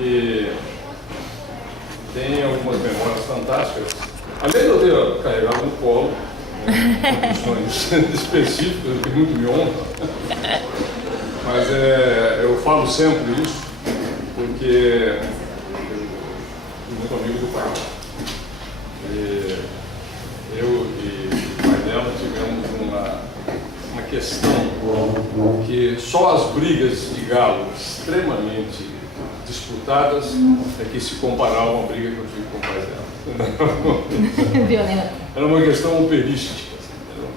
E tem algumas memórias fantásticas. Além de eu ter carregado no colo, em condições específicas, que muito me honra, mas eu falo sempre isso, porque eu sou muito amigo do pai. E eu e o pai dela tivemos uma questão que só as brigas de galo extremamente disputadas é que se comparavam à briga que eu tive com o pai dela. Violenta. Era uma questão operística, entendeu?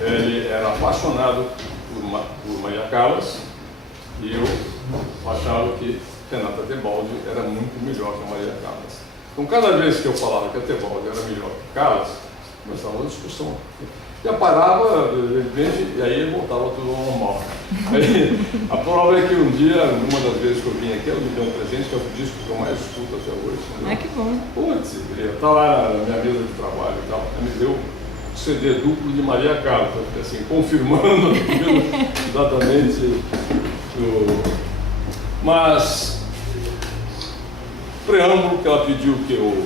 Ele era apaixonado por Maria Callas e eu achava que Renata Tebaldi era muito melhor que a Maria Callas. Então, cada vez que eu falava que a Tebaldi era melhor que Callas, começava uma discussão. Já parava, de repente, e aí voltava tudo ao normal. Aí, a prova é que um dia, uma das vezes que eu vim aqui, ela me deu um presente, que é o disco que eu mais escuto até hoje. Ah, que bom. Putz, está lá na minha mesa de trabalho e tal. Ela me deu um CD duplo de Maria Callas, assim, confirmando exatamente Mas, preâmbulo que ela pediu que eu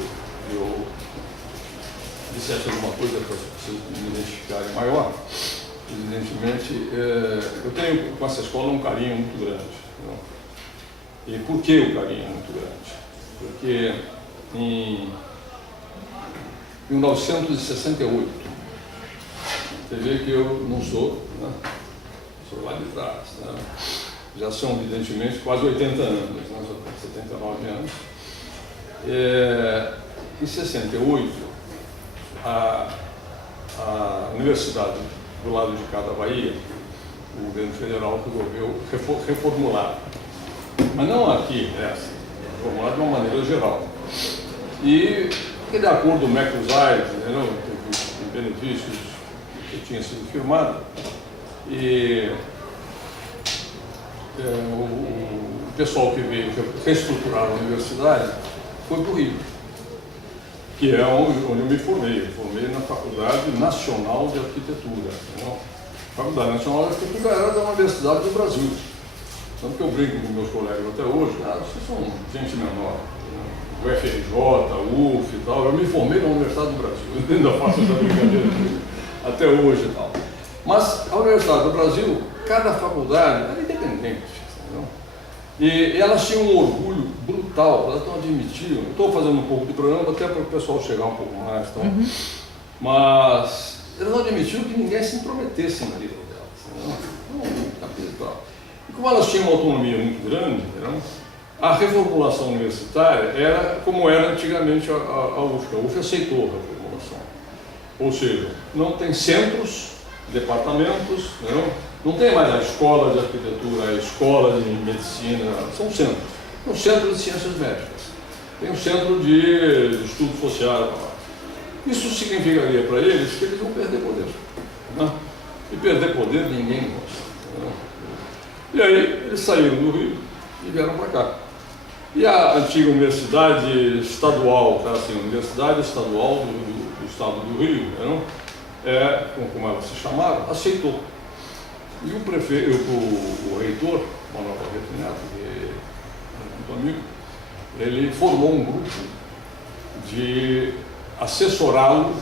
dissesse alguma coisa para vocês me identificarem maior. Evidentemente, eu tenho com essa escola um carinho muito grande. Entendeu? E por que o carinho é muito grande? Porque em 1968, você vê que eu não sou, né? Sou lá de trás, né? Já são, evidentemente, quase 80 anos, né? 79 anos. Em 68, a universidade do lado de cá da Bahia, o governo federal resolveu reformular. Mas não aqui, né? Reformular de uma maneira geral. E, de acordo com o Mercosur, teve benefícios que tinha sido firmado, e o pessoal que veio reestruturar a universidade foi para o Rio, que é onde eu me formei. Eu formei na Faculdade Nacional de Arquitetura. Entendeu? A Faculdade Nacional de Arquitetura era da Universidade do Brasil. Tanto que eu brinco com meus colegas até hoje, vocês são gente menor. O FRJ, o UF e tal. Eu me formei na Universidade do Brasil. Eu ainda faço essa brincadeira até hoje e tal. Mas a Universidade do Brasil, cada faculdade era independente. Entendeu? E elas tinham um orgulho brutal, elas não admitiam. Eu estou fazendo um pouco de programa até para o pessoal chegar um pouco mais. Então, mas elas não admitiam que ninguém se intrometesse na vida delas. E como elas tinham uma autonomia muito grande, entendeu? A reformulação universitária era como era antigamente a UF. A UF aceitou a reformulação. Ou seja, não tem centros, departamentos, entendeu? Não tem mais a escola de arquitetura, a escola de medicina, são centros. Tem o centro de ciências médicas, tem o centro de estudos sociais. Isso significaria para eles que eles vão perder poder. Né? E perder poder ninguém gosta. Né? E aí eles saíram do Rio e vieram para cá. E a antiga universidade estadual, assim, Universidade Estadual do Estado do Rio, como ela se chamava, aceitou. E o prefeito, o reitor, Manuel Barreto Neto, que é muito amigo, ele formou um grupo de assessorá-lo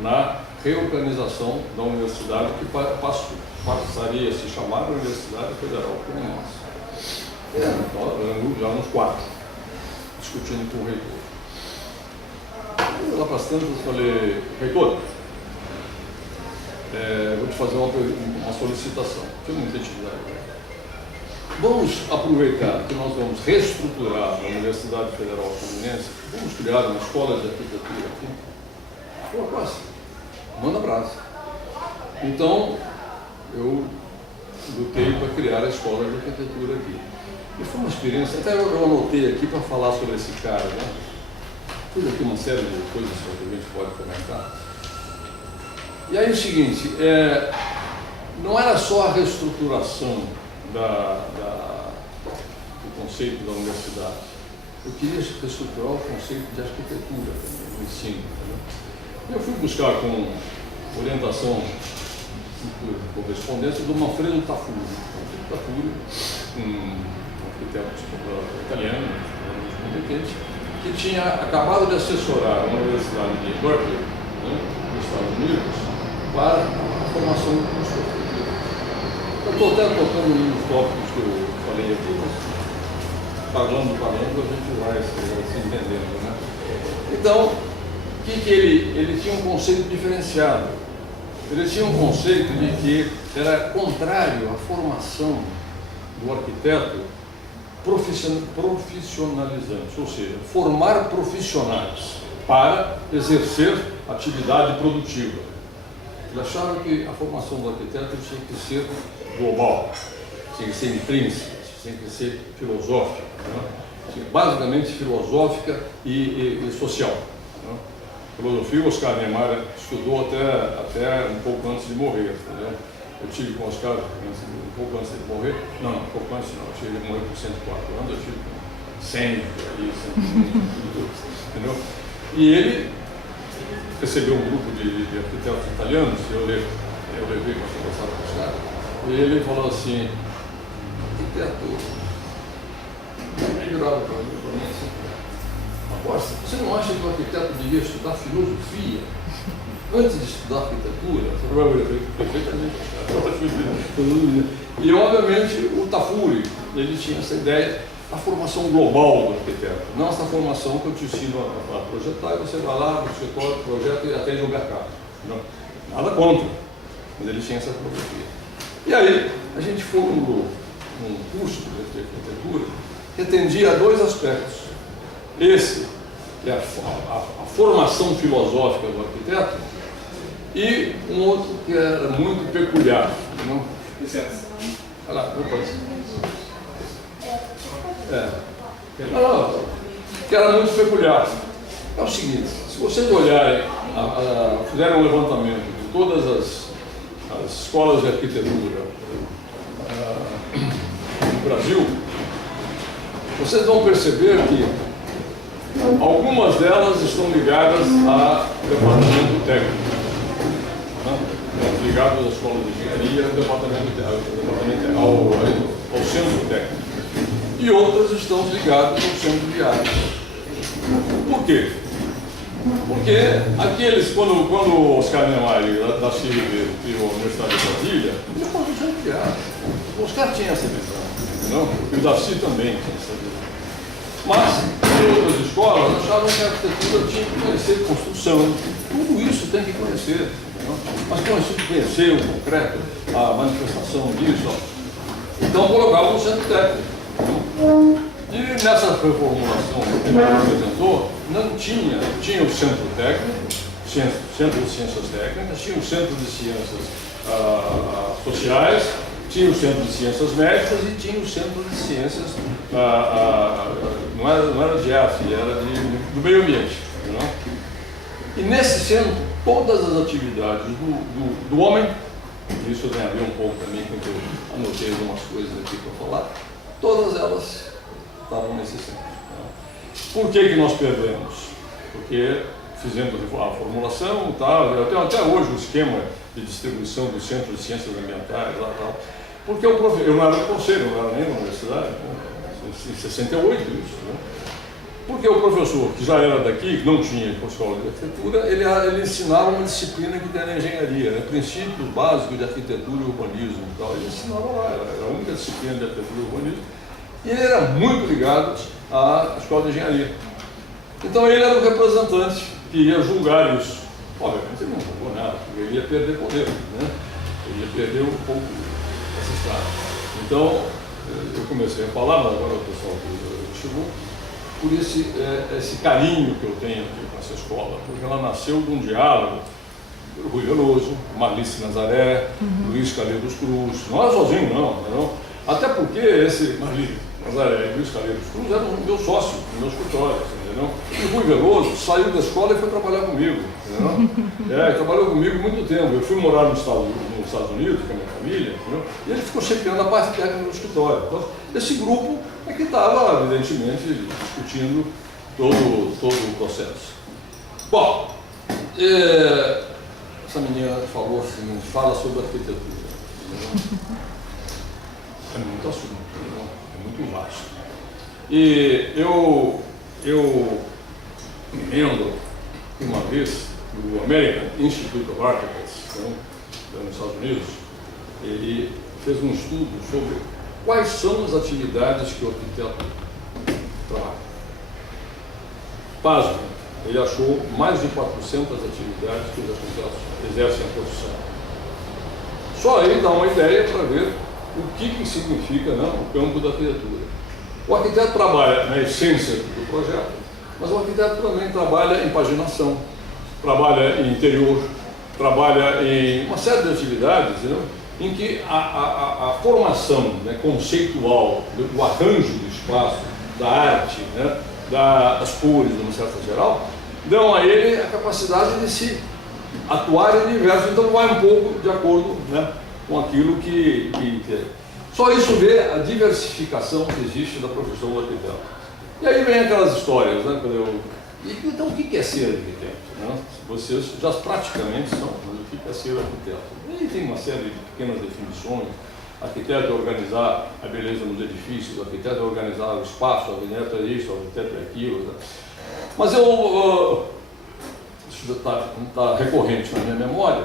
na reorganização da universidade, que passaria a se chamar Universidade Federal Fluminense. Já nos 4, discutindo com o reitor. Eu lá para as tantas falei, reitor, vou te fazer uma solicitação, tenho muita atividade. Vamos aproveitar que nós vamos reestruturar a Universidade Federal Fluminense, vamos criar uma escola de arquitetura aqui. Pô, quase, manda brasa. Então, eu lutei para criar a escola de arquitetura aqui. E foi uma experiência, até eu anotei aqui para falar sobre esse cara, né? Fiz aqui uma série de coisas que a gente pode comentar. E aí o seguinte, não era só a reestruturação do conceito da universidade. Eu queria reestruturar o conceito de arquitetura também, no ensino. Né? Eu fui buscar com orientação por correspondência do Manfredo Tafuri. Manfredo Tafuri, um arquiteto italiano, competente, que tinha acabado de assessorar a Universidade de Berkeley, né, nos Estados Unidos, para a formação do curso de arquitetura. Eu estou até tocando nos tópicos que eu falei aqui, mas falando, a gente vai se entendendo, né? Então, que ele tinha um conceito diferenciado. Ele tinha um conceito de que era contrário à formação do arquiteto profissionalizante, ou seja, formar profissionais para exercer atividade produtiva. Ele achava que a formação do arquiteto tinha que ser global, tinha que ser intrínseca, tinha que ser filosófica, né? Basicamente filosófica e social. Né? Filosofia, o Oscar Niemeyer estudou até um pouco antes de morrer. Entendeu? Eu tive com o Oscar um pouco antes de morrer, não, um pouco antes não, ele morreu com 104 anos, eu tive com 100, aí, 102, entendeu? E ele recebeu um grupo de arquitetos italianos, eu levei para conversar com os caras, e ele falou assim, arquiteto, ele virava para mim assim, agora, você não acha que o arquiteto devia estudar filosofia antes de estudar arquitetura? Perfeitamente. E, obviamente, o Tafuri, ele tinha essa ideia da formação global do arquiteto, não essa formação que eu te ensino a projetar, e você vai lá no escritório, projeta e atende o mercado. Não, nada contra, mas ele tinha essa filosofia. E aí, a gente foi num curso de arquitetura que atendia a dois aspectos. Esse, que é a formação filosófica do arquiteto, e um outro que era muito peculiar. Não? Licença. Olha lá, que era muito peculiar. É o seguinte, se vocês olharem, fizeram um levantamento de todas as escolas de arquitetura no Brasil, vocês vão perceber que algumas delas estão ligadas a departamento técnico, né? Ligadas à escola de engenharia, ao centro técnico. E outras estão ligadas ao centro de arte. Por quê? Porque aqueles, quando o Oscar Niemeyer da CIB criou a Universidade de Brasília, ele foi o centro de arte. O Oscar tinha essa visão, não? E o Darcy também tinha essa visão. Mas, em outras escolas, achavam que a arquitetura tinha que conhecer construção. Tudo isso tem que conhecer. Não? Mas conhecer o concreto, a manifestação disso. Então, colocavam o centro técnico. E nessa reformulação que ele apresentou, não tinha o centro técnico, centro de ciências técnicas, tinha o centro de ciências sociais, tinha o centro de ciências médicas e tinha o centro de ciências, não era de arte, era do meio ambiente. Não? E nesse centro, todas as atividades do homem, isso eu tenho a ver um pouco também, quando eu anotei algumas coisas aqui para falar, todas elas estavam nesse centro. Né? Por que nós perdemos? Porque fizemos a formulação, até hoje o esquema de distribuição do Centro de Ciências Ambientais, porque eu não era do conselho, não era nem na universidade, em 68 isso. Né? Porque o professor, que já era daqui, que não tinha escola de arquitetura, ele ensinava uma disciplina que tem na engenharia, né? Princípios básicos de arquitetura e urbanismo e tal. Ele ensinava lá, era a única disciplina de arquitetura e urbanismo. E ele era muito ligado à escola de engenharia. Então ele era o representante que ia julgar isso. Obviamente ele não julgou nada, porque ele ia perder poder, né? Ele ia perder um pouco essa estrada. Então eu comecei a falar, mas agora o pessoal chegou, por esse carinho que eu tenho aqui com essa escola, porque ela nasceu de um diálogo do Rui Veloso, Marlice Nazaré, Luiz Calheiros Cruz, não era sozinho não. Até porque esse Marlice Nazaré e Luiz Calheiros Cruz eram meu sócio no meu escritório, entendeu? E o Rui Veloso saiu da escola e foi trabalhar comigo, entendeu? Trabalhou comigo muito tempo. Eu fui morar nos Estados Unidos com a minha família, entendeu? E ele ficou chefiando a parte técnica do escritório. Então, esse grupo é que estava, evidentemente, discutindo todo o processo. Bom, essa menina falou assim, fala sobre arquitetura. É muito assunto, é muito vasto. E eu eu me lembro uma vez do American Institute of Architects, então, nos Estados Unidos, ele fez um estudo sobre quais são as atividades que o arquiteto trabalha. Pasmo, ele achou mais de 400 atividades que os arquitetos exercem a profissão. Só aí dá uma ideia para ver o que significa, né, o campo da arquitetura. O arquiteto trabalha na essência do projeto, mas o arquiteto também trabalha em paginação, trabalha em interior, trabalha em uma série de atividades, né, em que a formação, né, conceitual do arranjo do espaço, da arte, né, das cores, de uma certa geral, dão a ele a capacidade de se atuar em diversos, então vai um pouco de acordo, né, com aquilo que só isso vê a diversificação que existe da profissão do arquiteto. E aí vem aquelas histórias, né, então o que é ser arquiteto? Né? Vocês já praticamente são, mas o que é ser arquiteto? E aí tem uma série de pequenas definições. Arquiteto é organizar a beleza dos edifícios, o arquiteto é organizar o espaço, o arquiteto é isso, o arquiteto é aquilo. Né? Mas isso está recorrente na minha memória.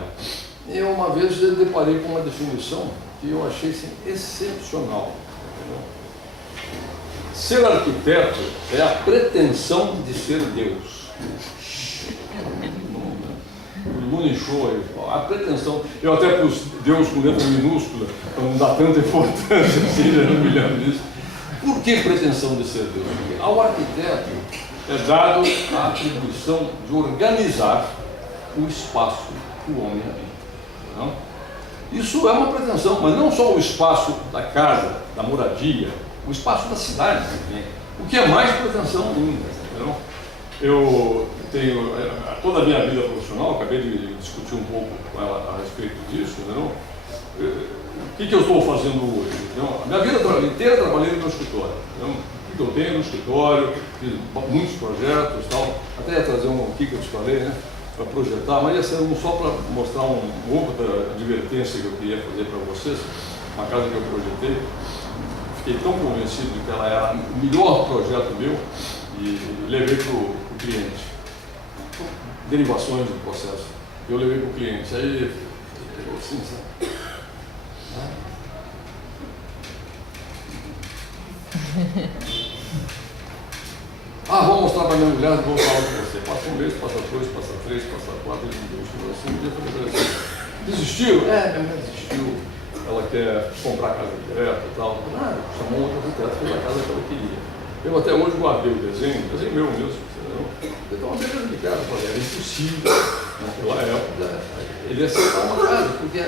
Eu uma vez deparei com uma definição que eu achei assim, excepcional. Entendeu? Ser arquiteto é a pretensão de ser Deus. O mundo inchou aí. A pretensão. Eu até pus Deus com letra minúscula, para não dar tanta importância assim, não me lembro disso. Por que pretensão de ser Deus? Porque ao arquiteto é dado a atribuição de organizar o espaço que o homem habita. Não? Isso é uma pretensão, mas não só o espaço da casa, da moradia, o espaço da cidade também. O que é mais pretensão ainda. Não? Eu tenho toda a minha vida profissional, acabei de discutir um pouco com ela a respeito disso, não? O que eu estou fazendo hoje? Não? A minha vida inteira trabalhei no meu escritório. Não? O que eu tenho no escritório, fiz muitos projetos, tal. Até ia trazer um aqui que eu te falei, né? Para projetar, mas ia ser só para mostrar uma outra advertência que eu queria fazer para vocês, uma casa que eu projetei. Fiquei tão convencido de que ela era o melhor projeto meu e levei para o cliente. Derivações do processo. Eu levei para o cliente. Aí eu assim, sabe? Vou mostrar para minha mulher, vou falar com você. Passa um mês, passa dois, passa três, passa quatro, ele me deu assim, um dia eu falei assim, desistiu? Minha mulher desistiu. Ela quer comprar a casa direto e tal. Chamou outro arquiteto, fez a casa que ela queria. Eu até hoje guardei o desenho meu mesmo. Então, uma beleza de casa, era impossível naquela época ele aceitar uma casa, porque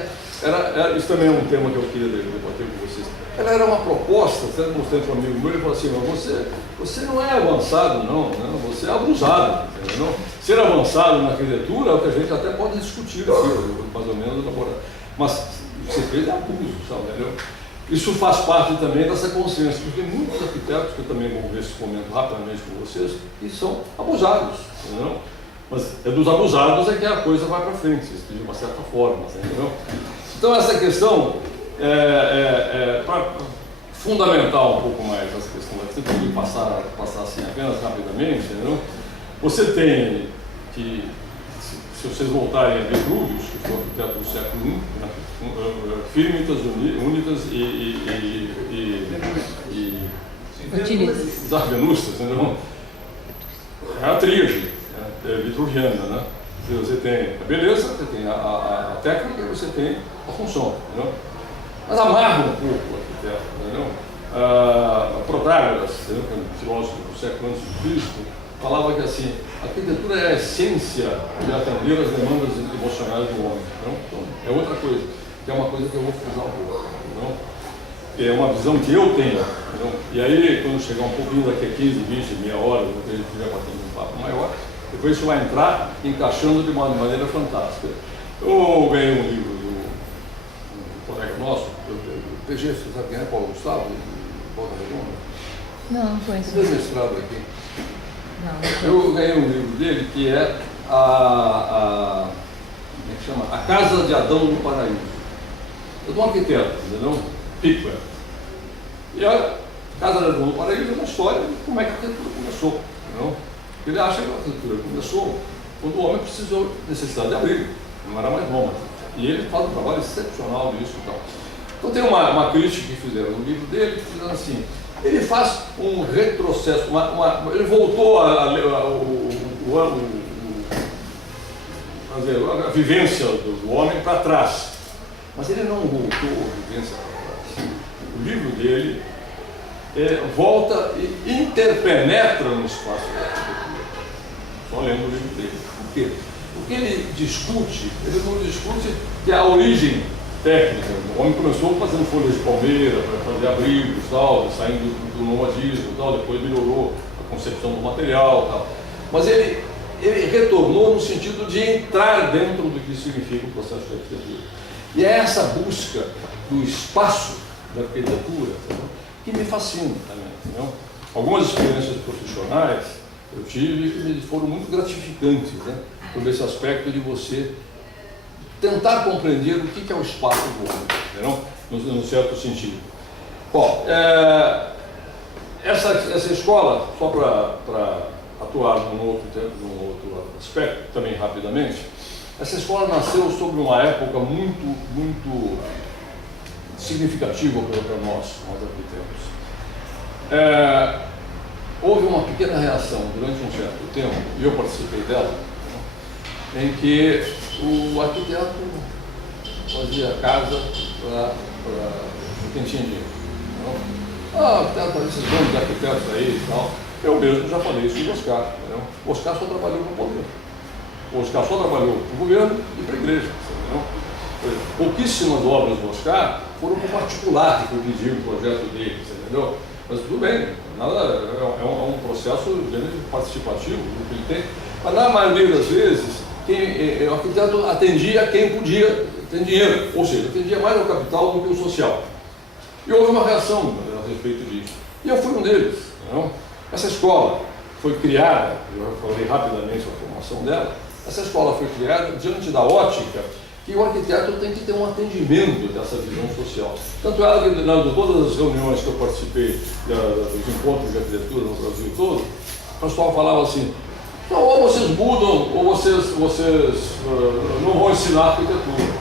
isso também é um tema que eu queria debater com vocês. Ela era uma proposta, até mostrei para um amigo meu, ele falou assim, mas você não é avançado, não, você é abusado. Não? Ser avançado na arquitetura é o que a gente até pode discutir aqui, mais ou menos elaborado. Mas você fez abuso, sabe? Entendeu? Isso faz parte também dessa consciência, porque muitos arquitetos, que eu também vou ver esse momento rapidamente com vocês, que são abusados, entendeu? Mas é dos abusados é que a coisa vai para frente, de uma certa forma, entendeu? Então essa questão para fundamentar um pouco mais essa questão, você pode passar assim apenas rapidamente, entendeu? Você tem que, se vocês voltarem a Vitruvius, que foi o arquiteto do século I, né? Firmitas, Unitas e Zarvenustas, entendeu? É a tríade vitruviana, né? Você tem a beleza, você tem a técnica e você tem a função, entendeu? Mas amarra um pouco o arquiteto, entendeu? Protágoras, que é um filósofo do século antes de Cristo, falava que assim, a arquitetura é a essência de atender as demandas emocionais do homem. Entendeu? Então, é outra coisa, que é uma coisa que eu vou frisar um pouco. Entendeu? É uma visão que eu tenho. Entendeu? E aí, quando chegar um pouquinho daqui a 15, 20, meia hora, quando a gente estiver batendo um papo maior, depois isso vai entrar encaixando de uma maneira fantástica. Eu ganhei um livro do colega nosso, do PG, você sabe quem é? Paulo Gustavo, de Volta Redonda? Não conheço. Fez mestrado aqui. Não. Eu ganhei um livro dele que é como é que chama? A Casa de Adão no Paraíso. É de um arquiteto, entendeu? Pickler. E a Casa de Adão no Paraíso é uma história de como é que a arquitetura começou. Não? Ele acha que a arquitetura começou quando o homem precisou necessidade de abrigo, não era mais nômade. E ele faz um trabalho excepcional disso e tal. Então tem uma crítica que fizeram no livro dele, que fizeram assim, ele faz um retrocesso, ele voltou a vivência do homem para trás, mas ele não voltou a vivência para trás. O livro dele volta e interpenetra no espaço da arquitetura. Só lendo o livro dele. Por quê? Porque ele não discute que a origem técnica. O homem começou fazendo folhas de palmeira para fazer abrigos, tal, saindo do nomadismo, tal, depois melhorou a concepção do material, tal. Mas ele retornou no sentido de entrar dentro do que significa o processo de arquitetura. E é essa busca do espaço da arquitetura, entendeu, que me fascina também. Entendeu? Algumas experiências profissionais eu tive que me foram muito gratificantes, né, por esse aspecto de você tentar compreender o que é o espaço do homem, entendeu? No certo sentido. Bom, essa escola, só para atuar num outro aspecto, também rapidamente, essa escola nasceu sobre uma época muito significativa para nós arquitetos. Houve uma pequena reação durante um certo tempo, e eu participei dela, em que o arquiteto fazia casa para quem tinha dinheiro. Esses donos de arquitetos aí e tal. Eu mesmo já falei isso do Oscar. Entendeu? O Oscar só trabalhou no poder. O Oscar só trabalhou para o governo e para a igreja. Entendeu? Pouquíssimas obras do Oscar foram para o particular que pediu o projeto dele. Entendeu? Mas tudo bem, é um processo participativo que ele tem. Mas na maioria das vezes, o arquiteto atendia quem podia ter dinheiro, ou seja, atendia mais ao capital do que ao social. E houve uma reação a respeito disso. E eu fui um deles. Não? Essa escola foi criada, eu falei rapidamente a formação dela, essa escola foi criada diante da ótica que o arquiteto tem que ter um atendimento dessa visão social. Tanto é que em todas as reuniões que eu participei dos encontros de arquitetura no Brasil todo, o pessoal falava assim, então, ou vocês mudam, ou vocês não vão ensinar arquitetura.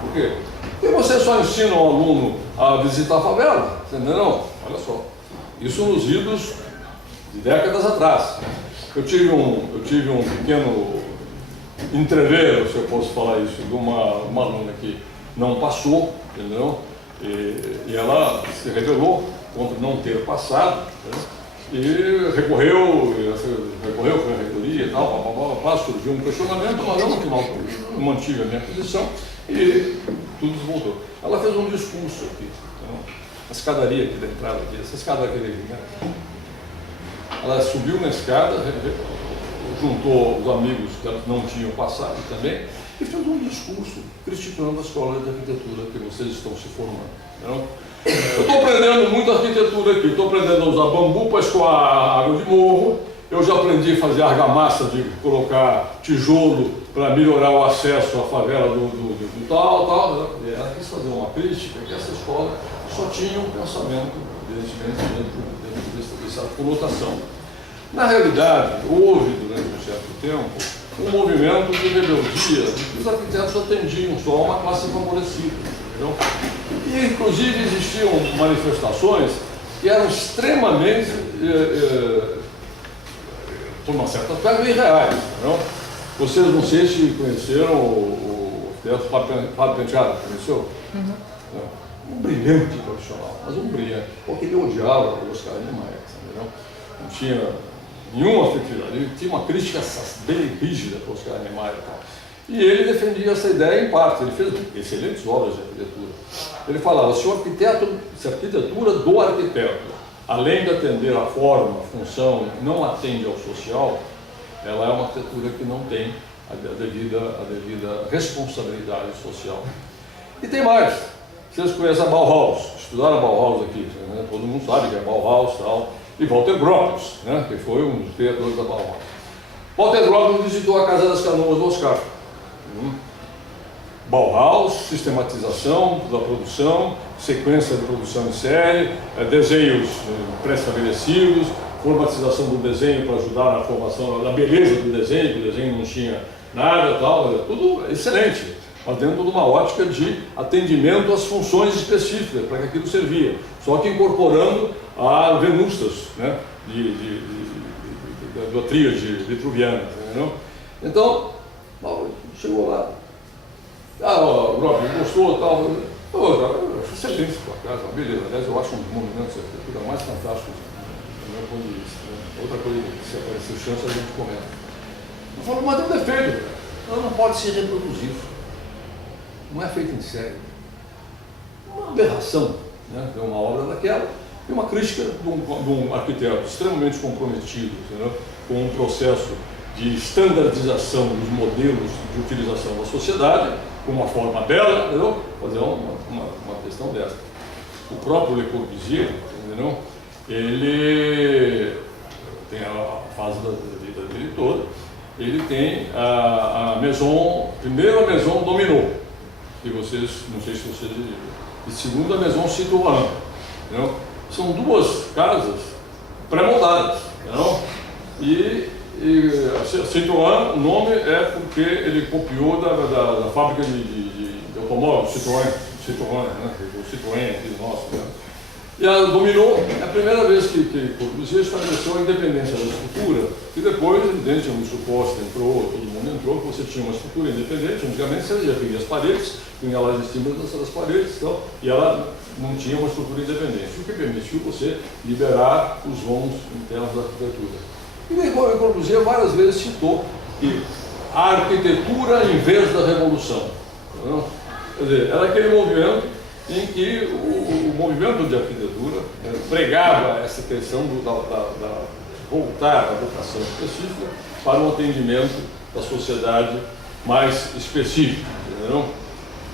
Por quê? Porque vocês só ensinam o aluno a visitar a favela, entendeu? Olha só. Isso nos idos de décadas atrás. Eu tive um pequeno entreveiro, se eu posso falar isso, de uma aluna que não passou, entendeu? E ela se rebelou contra não ter passado, né? E recorreu para a reitoria e tal, surgiu um questionamento, mas eu no final mantive a minha posição e tudo voltou. Ela fez um discurso aqui, então, a escadaria aqui da entrada, aqui, essa escada aqui, né? Ela subiu na escada, juntou os amigos que não tinham passado também e fez um discurso criticando a escola de arquitetura que vocês estão se formando. Não? Eu estou aprendendo muito arquitetura aqui, estou aprendendo a usar bambu para escoar água de morro, eu já aprendi a fazer argamassa de colocar tijolo para melhorar o acesso à favela do tal. E ela quis fazer uma crítica que essa escola só tinha um pensamento, evidentemente, dentro dessa conotação. Na realidade, houve, durante um certo tempo, um movimento de rebeldia, que os arquitetos atendiam só a uma classe favorecida. Entendeu? E, inclusive, existiam manifestações que eram extremamente, por uma certa forma, irreais. Entendeu? Vocês, não sei se conheceram o arquiteto Fábio Penteado, conheceu? Uhum. Um brilhante profissional, mas um brilhante, porque ele odiava o Oscar Niemeyer, entendeu? Não tinha nenhuma afetividade, ele tinha uma crítica bem rígida para o Oscar Niemeyer e tal. E ele defendia essa ideia em parte, ele fez excelentes obras de arquitetura. Ele falava, se a arquitetura do arquiteto, além de atender à forma, à função, não atende ao social, ela é uma arquitetura que não tem a devida responsabilidade social. E tem mais, vocês conhecem a Bauhaus, estudaram a Bauhaus aqui, né? Todo mundo sabe que é Bauhaus e tal, e Walter Gropius, né? Que foi um dos criadores da Bauhaus. Walter Gropius visitou a Casa das Canoas do Oscar. Bauhaus, sistematização da produção, sequência de produção em série, desenhos pré-estabelecidos, formatização do desenho para ajudar na formação, na beleza do desenho, que o desenho não tinha nada, tal, tudo excelente, mas dentro de uma ótica de atendimento às funções específicas para que aquilo servia, só que incorporando a Venustas, né, da tríade vitruviana, entendeu? Então, chegou lá, Rob, gostou, tal, excelente sua casa, beleza, aliás, eu acho um dos monumentos de arquitetura mais fantásticos do meu ponto de vista, né? Outra coisa que se aparecer chance a gente comenta. Eu falo, mas tem um defeito, ela não pode ser reproduzível, não é feita em série, uma aberração, né? Tem uma obra daquela e uma crítica de um arquiteto extremamente comprometido, entendeu? Com um processo de standardização dos modelos de utilização da sociedade, com uma forma bela, entendeu? Fazer uma questão dessa. O próprio Le Corbusier, entendeu? Ele tem a fase da vida dele toda, ele tem a Maison, primeiro a Maison Dominó, que vocês, não sei se vocês viram, e segundo a Maison Citroën, entendeu? São duas casas pré-moldadas, entendeu? E Citroën, o nome é porque ele copiou da fábrica de automóveis, Citroën, né? O Citroën aqui nosso, né? E a Dominó é a primeira vez que Corbusier estabeleceu a independência da estrutura, e depois, evidente, o Lúcio Costa entrou, todo mundo entrou, que você tinha uma estrutura independente. Antigamente você já via as paredes, tinha lá as estímulos das paredes, então, e ela não tinha uma estrutura independente, o que permitiu você liberar os vãos internos da arquitetura. E o Corbusier várias vezes citou que a arquitetura em vez da revolução, entendeu? Quer dizer, era aquele movimento em que o movimento de arquitetura pregava essa questão da voltar à vocação específica para um atendimento da sociedade mais específico, entendeu?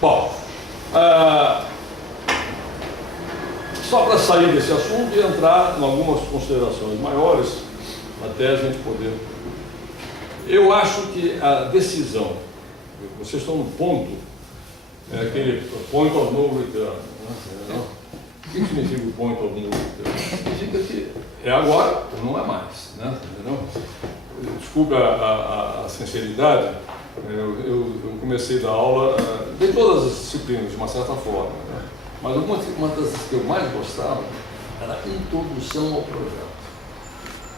Bom, só para sair desse assunto e entrar em algumas considerações maiores, até a gente poder... Eu acho que a decisão, vocês estão no ponto, aquele point of no return, né? O que significa o point of no return? Significa que é agora ou não é mais, né? Entendeu? Desculpe a sinceridade, eu comecei a dar aula de todas as disciplinas, de uma certa forma, né? Mas uma das que eu mais gostava era a introdução ao projeto.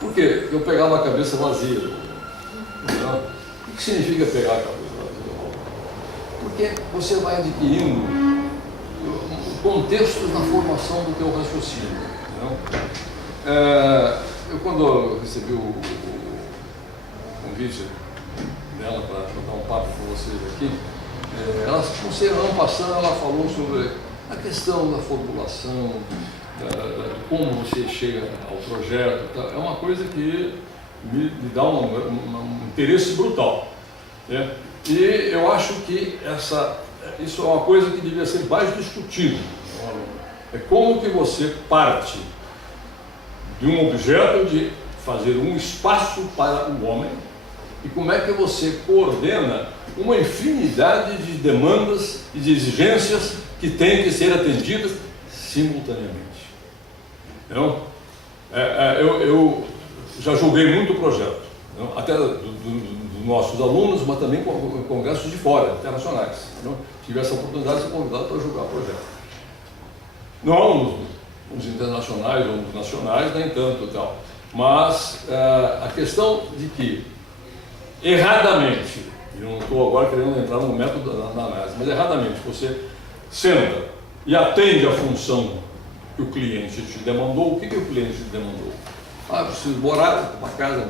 Por quê? Eu pegava a cabeça vazia. Entendeu? O que significa pegar a cabeça vazia? Porque você vai adquirindo contextos na formação do teu raciocínio. Eu, quando eu recebi o convite dela para dar um papo com vocês aqui, ela, não sei, ano passado, ela falou sobre a questão da formulação, como você chega ao projeto. É uma coisa que me dá um interesse brutal, né? E eu acho que isso é uma coisa que devia ser mais discutida. É como que você parte de um objeto de fazer um espaço para o homem e como é que você coordena uma infinidade de demandas e de exigências que têm que ser atendidas simultaneamente. Então, eu já julguei muito o projeto, não? Até dos nossos alunos, mas também com congressos de fora, internacionais. Não? Tive essa oportunidade de ser convidado para julgar o projeto. Não os internacionais ou os nacionais, nem tanto, tal. Mas a questão de que, erradamente, eu não estou agora querendo entrar no método da análise, mas erradamente, você senta e atende a função que o cliente te demandou. O que o cliente te demandou? Eu preciso morar, uma casa,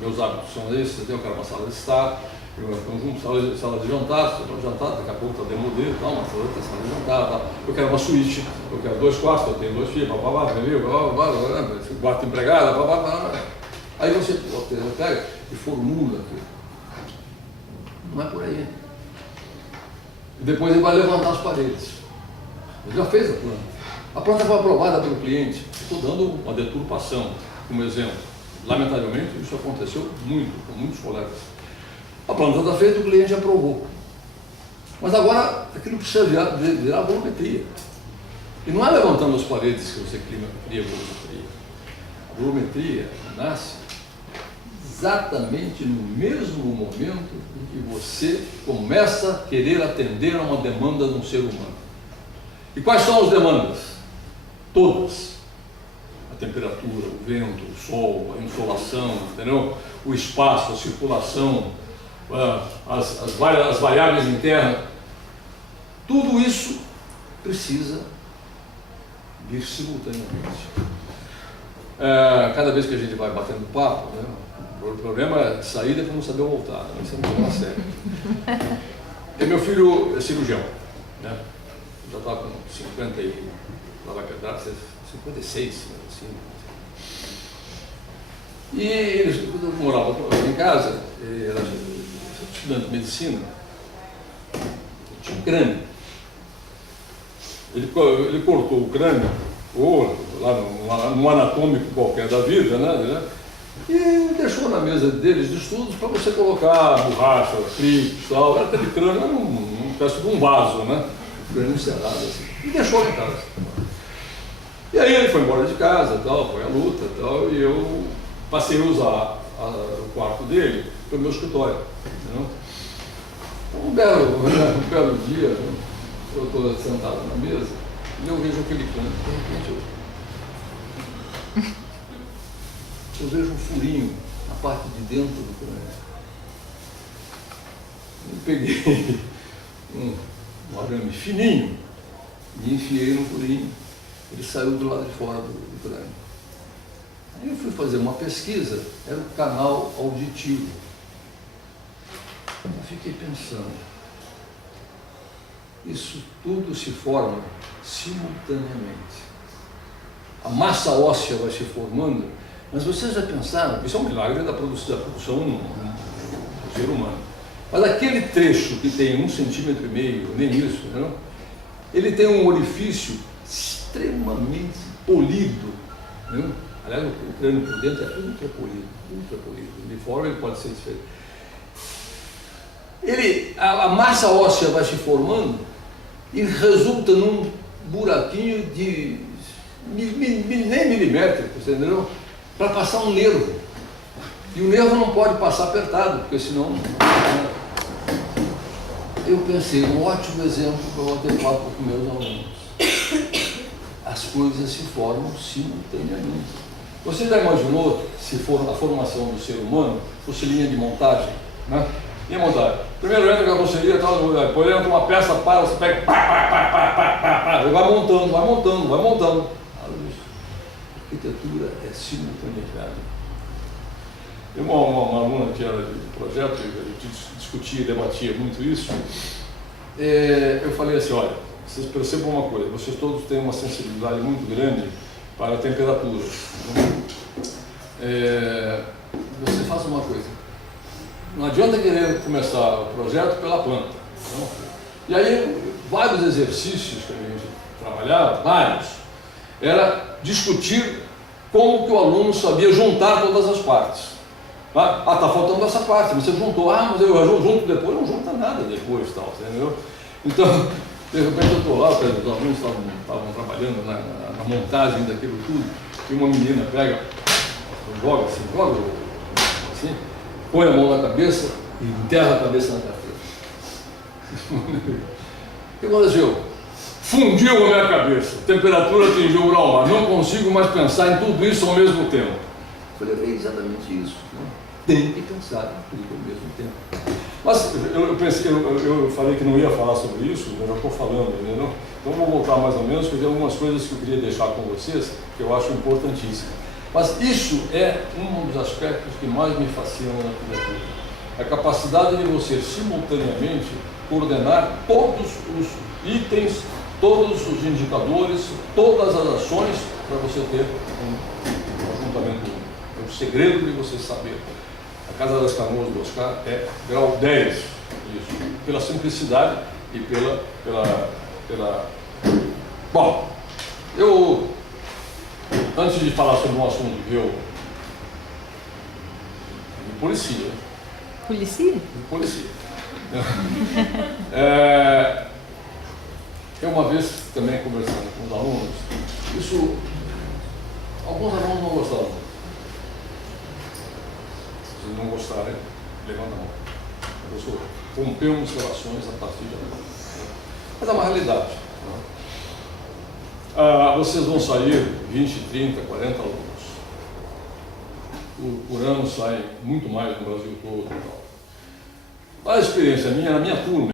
meus hábitos são esses, eu quero uma sala de estar, sala de jantar, daqui a pouco está demodê, uma sala de jantar, eu quero uma suíte, eu quero 2 quartos, eu tenho 2 filhos, quarto empregada, aí você pega e formula aquilo. Não é por aí. E depois ele vai levantar as paredes. Ele já fez a planta. A planta foi aprovada pelo cliente. Estou dando uma deturpação como exemplo. Lamentavelmente, isso aconteceu muito, com muitos colegas. A planta está feita, o cliente aprovou. Mas agora, aquilo precisa virar volumetria. E não é levantando as paredes que você cria volumetria. geometria nasce exatamente no mesmo momento em que você começa a querer atender a uma demanda de um ser humano. E quais são as demandas? Todas. A temperatura, o vento, o sol, a insolação, entendeu? O espaço, a circulação, as variáveis internas. Tudo isso precisa vir simultaneamente. Cada vez que a gente vai batendo papo, né, o problema é sair depois não saber voltar, né? Isso é um problema sério. E meu filho é cirurgião, né? Já está com 50 e lá vai pegar 56, assim. E ele morava em casa, ele era estudante de medicina, tinha um crânio. Ele cortou o crânio, ou lá num anatômico qualquer da vida, né? E deixou na mesa deles de estudos para você colocar borracha, clips, tal. Era aquele crânio, era uma espécie de um vaso, né? Um crânio encerrado assim. E deixou em casa. E aí ele foi embora de casa, tal, foi à luta, tal, e eu passei a usar o quarto dele para o meu escritório. Né? Um belo dia, né? Eu estou sentado na mesa e eu vejo aquele crânio. De repente eu vejo um furinho na parte de dentro do crânio. Eu peguei um arame fininho e enfiei no furinho. Ele saiu do lado de fora do crânio. Aí eu fui fazer uma pesquisa, era o canal auditivo. Eu fiquei pensando, isso tudo se forma simultaneamente. A massa óssea vai se formando, mas vocês já pensaram, isso é um milagre da produção do ser humano. Mas aquele trecho que tem 1,5 centímetro, nem isso, não? Ele tem um orifício extremamente polido. Não? Aliás, o crânio por dentro é ultra polido, ultra polido. De fora ele pode ser diferente. A massa óssea vai se formando e resulta num buraquinho de nem milimétrico, entendeu? Para passar um nervo. E o nervo não pode passar apertado, porque senão... Eu pensei, um ótimo exemplo para eu bater papo com meus alunos. As coisas se formam simultaneamente. Você já imaginou se for a formação do ser humano fosse linha de montagem? Né? Linha de montagem. Primeiro entra a carroceria, depois entra uma peça, para, você pega, e vai montando. A arquitetura é simultaneidade. Tem uma aluna que era de projeto, a gente discutia e debatia muito isso. Eu falei assim, olha, vocês percebam uma coisa, vocês todos têm uma sensibilidade muito grande para a temperatura. Você faça uma coisa, não adianta querer começar o projeto pela planta. Não? E aí, vários exercícios que a gente trabalhava, era discutir como que o aluno sabia juntar todas as partes. Tá faltando essa parte, você juntou, mas eu junto depois, não junta nada depois, tal, entendeu? Então, de repente eu estou lá, os alunos estavam trabalhando na montagem daquilo tudo, e uma menina pega, joga assim, põe a mão na cabeça e enterra a cabeça na carteira. O que aconteceu? Fundiu a minha cabeça, a temperatura atingiu o grau mar, não consigo mais pensar em tudo isso ao mesmo tempo. Eu falei, é exatamente isso, né? Tem que pensar em tudo ao mesmo tempo. Mas eu falei que não ia falar sobre isso, eu já estou falando, entendeu? Então vou voltar mais ou menos, porque tem algumas coisas que eu queria deixar com vocês, que eu acho importantíssimas. Mas isso é um dos aspectos que mais me fascina na arquitetura. A capacidade de você simultaneamente coordenar todos os itens, todos os indicadores, todas as ações para você ter um ajuntamento único. É o segredo de você saber. A Casa das Canoas do Oscar é grau 10 disso, pela simplicidade e pela... Bom, antes de falar sobre um assunto que eu me policia. Policia? Policia. Eu uma vez também conversando com os alunos, alguns alunos não gostaram. Se não gostarem, levanta a mão. A pessoa, rompemos relações a partir de agora. Mas é uma realidade. Vocês vão sair 20, 30, 40 alunos. Por ano saem muito mais no Brasil todo. A experiência minha, na minha turma,